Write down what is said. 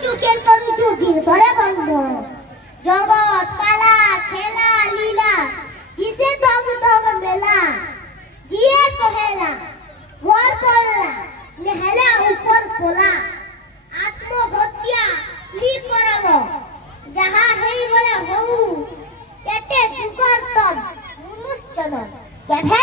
खेल करू दिन सरे बंधु जगत पाला खेला लीला किसे दंग दंग मेला जिए सोहेला मोर पल्ला नेहला ऊपर पोला आत्महत्या नी करबो जहा हेई गले होऊ एते जुकर तब मनुष्य जन केभे